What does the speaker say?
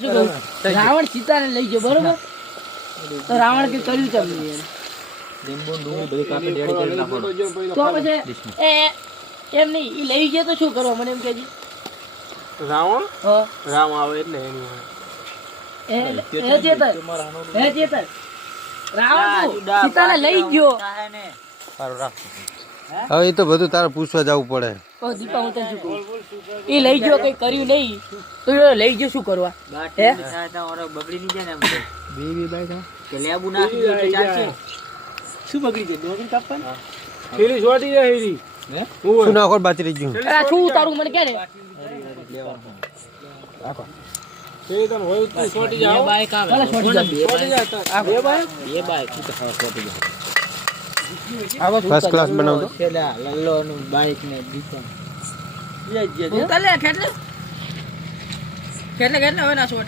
રાવણ સીતાને લઈ ગયો બરોબર તો રાવણ કે કર્યું તમને તો પછી એમ નહીં એ લઈ ગયો તો શું કરવા મને એમ કહેજે રાવણ રામ આવે એટલે રાવણ સીતાને લઈ ગયો હવે એ તો બધું તારે પૂછવા જવું પડે. દીપા હું તને શું કહું એ લઈ ગયો કઈ કર્યું નહીં તો એ લઈ ગયો શું કરવા બગડી ની જાય ને કે લેબુ નાખી દે એટલે ચાલશે. શું બગડી ગયું ડોગરી કાપવાની થેલી છોડી જાય હીરી શું નાખો બાકી રહી ગયું. અરે શું તારું મને કે ને થેલી તને હોય તો છોડી જાવ બાઈક આવે ભલે છોડી જા. બે બાઈક બે બાઈક શું તો છોડી જાય. ફર્સ્ટ ક્લાસ બનાવતો. પેલા લલ્લો નું બાઈક ને દીપા ઉતાર લે કેટલે કેટલે હવે ના છોડ